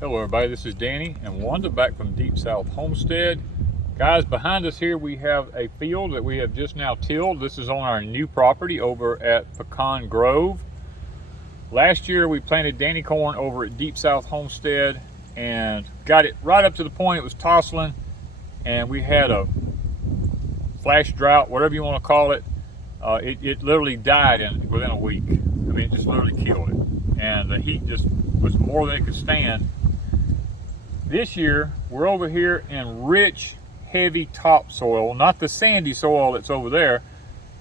Hello everybody, this is Danny and Wanda back from Deep South Homestead. Guys, behind us here we have a field that we have just now tilled. This is on our new property over at Pecan Grove. Last year we planted Danny corn over at Deep South Homestead and got it right up to the point it was tossling, and we had a flash drought, whatever you want to call it. It literally died within a week. I mean, it just literally killed it, and the heat just was more than it could stand. This year, we're over here in rich, heavy topsoil, not the sandy soil that's over there,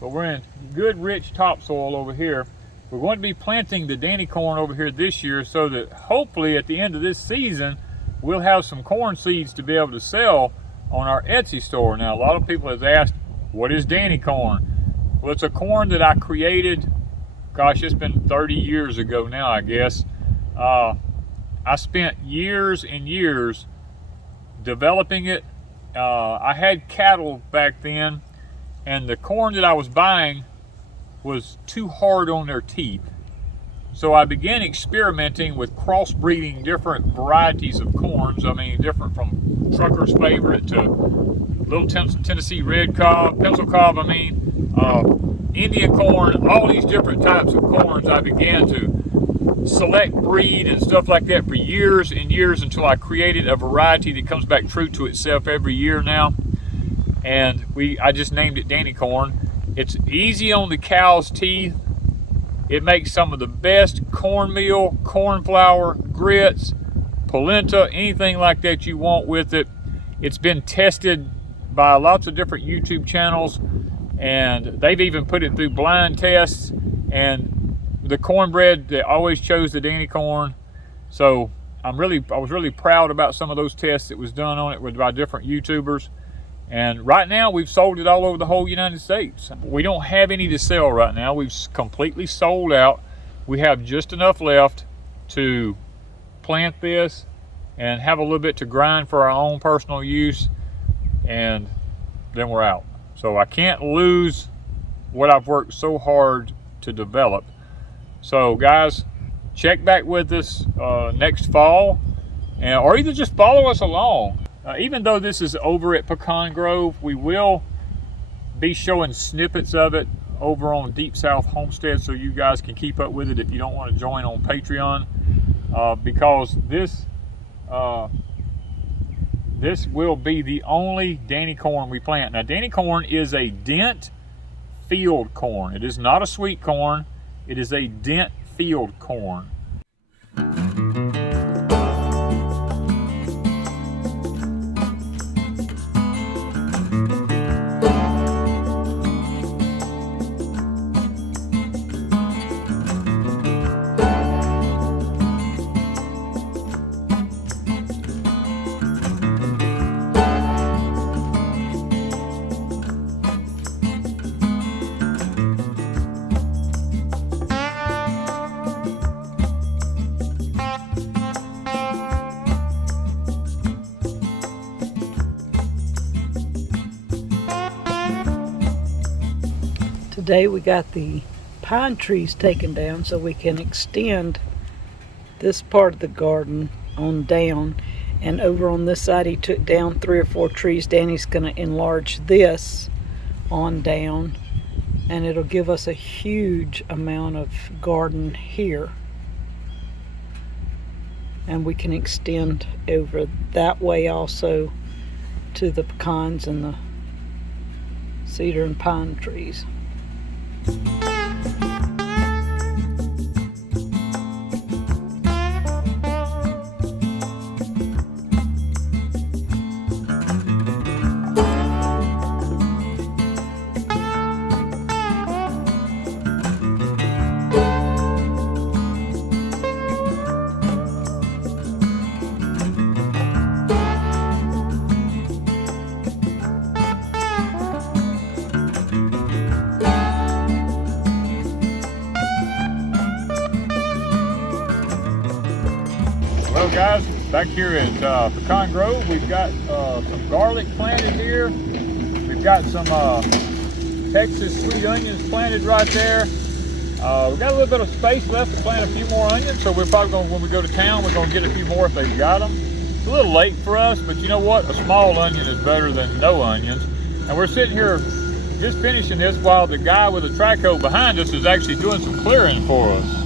but we're in good, rich topsoil over here. We're going to be planting the Danny corn over here this year so that hopefully at the end of this season, we'll have some corn seeds to be able to sell on our Etsy store. Now, a lot of people have asked, what is Danny corn? Well, it's a corn that I created, gosh, it's been 30 years ago now, I guess. I spent years and years developing it. I had cattle back then, and the corn that I was buying was too hard on their teeth. So I began experimenting with crossbreeding different varieties of corns. I mean, different from Trucker's Favorite to Little Tennessee Red Cob, Pencil Cob, Indian corn, all these different types of corns. I began to select breed and stuff like that for years and years until I created a variety that comes back true to itself every year now. And I just named it Danny corn. It's easy on the cow's teeth. It makes some of the best cornmeal, corn flour, grits, polenta, anything like that you want with it. It's been tested by lots of different YouTube channels, and they've even put it through blind tests, and the cornbread, they always chose the Danny corn. So I was really proud about some of those tests that was done on it by different YouTubers. And right now we've sold it all over the whole United States. We don't have any to sell right now. We've completely sold out. We have just enough left to plant this and have a little bit to grind for our own personal use, and then we're out. So I can't lose what I've worked so hard to develop. So guys, check back with us next fall, or either just follow us along. Even though this is over at Pecan Grove, we will be showing snippets of it over on Deep South Homestead, so you guys can keep up with it if you don't want to join on Patreon, because this will be the only Danny corn we plant. Now, Danny corn is a dent field corn. It is not a sweet corn. It is a dent field corn. Today we got the pine trees taken down so we can extend this part of the garden on down, and over on this side he took down 3 or 4 trees. Danny's going to enlarge this on down, and it'll give us a huge amount of garden here, and we can extend over that way also to the pecans and the cedar and pine trees. So guys, back here at Pecan Grove, we've got some garlic planted here. We've got some Texas sweet onions planted right there. We've got a little bit of space left to plant a few more onions, so we're probably going, when we go to town, we're going to get a few more if they've got them. It's a little late for us, but you know what? A small onion is better than no onions. And we're sitting here just finishing this while the guy with the track hoe behind us is actually doing some clearing for us.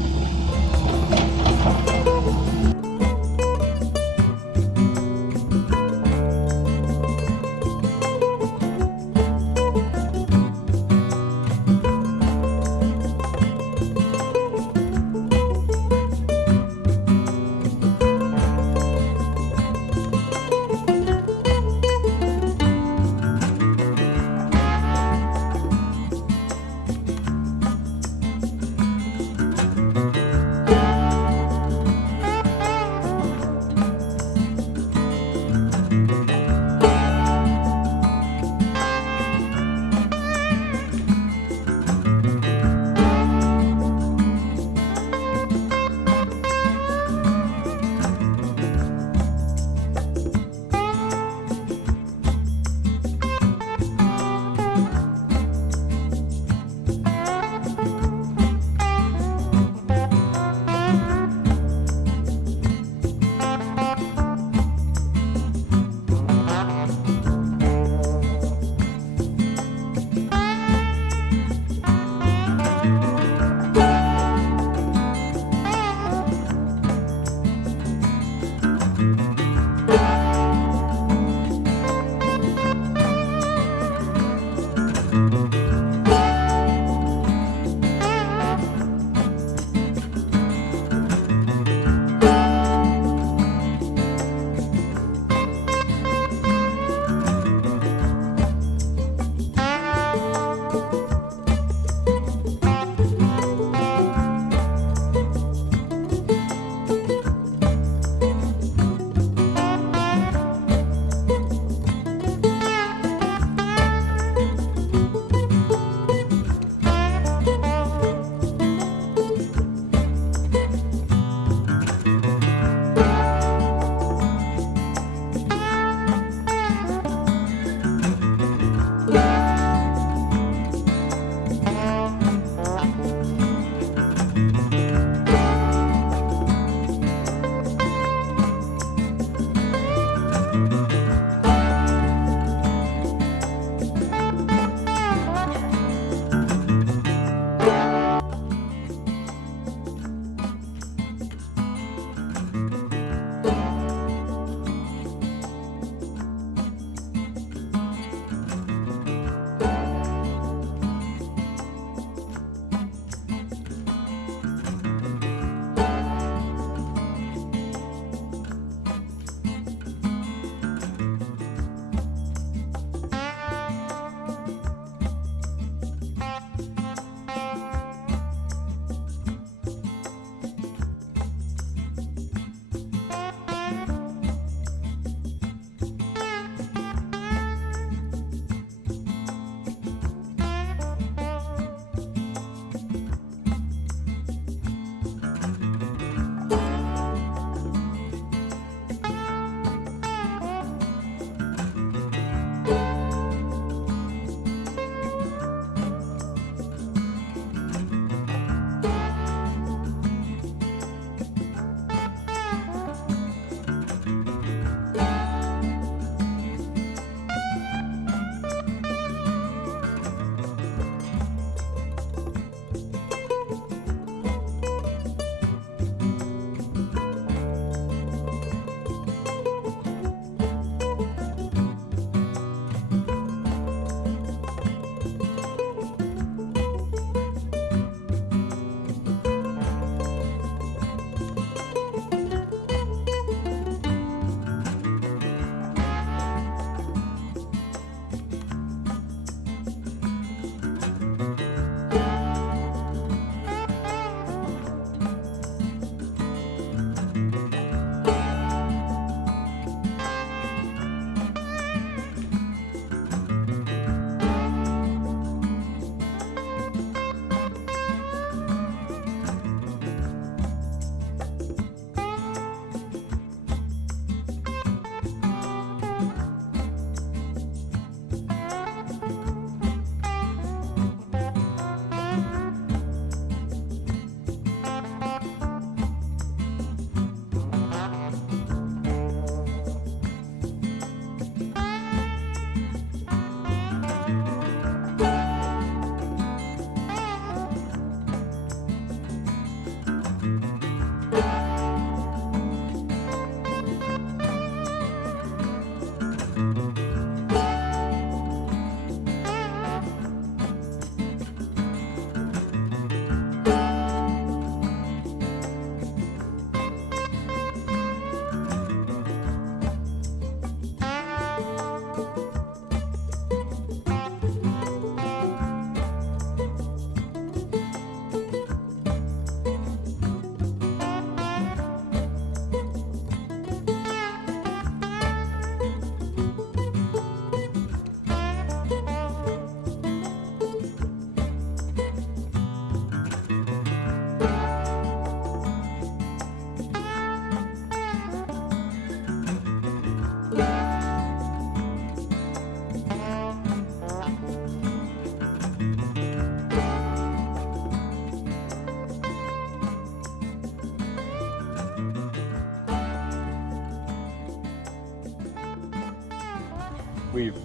We've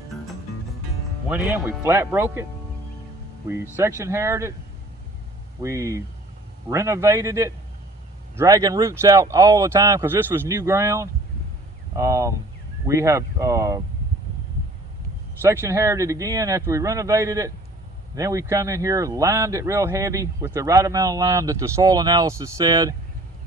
went in, we flat broke it, we section harrowed it, we renovated it, dragging roots out all the time because this was new ground. We have section harrowed it again after we renovated it. Then we come in here, limed it real heavy with the right amount of lime that the soil analysis said,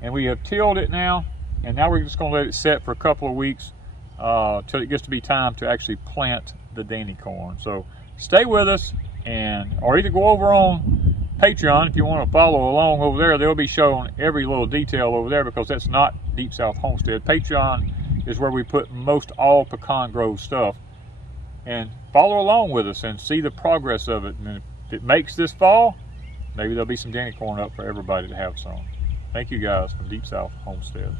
and we have tilled it now, and now we're just going to let it set for a couple of weeks till it gets to be time to actually plant the Danny corn. So stay with us, or either go over on Patreon if you want to follow along over there. They'll be showing every little detail over there because that's not Deep South Homestead. Patreon is where we put most all Pecan Grove stuff. And follow along with us and see the progress of it. And if it makes this fall, maybe there'll be some Danny corn up for everybody to have some. Thank you guys from Deep South Homestead.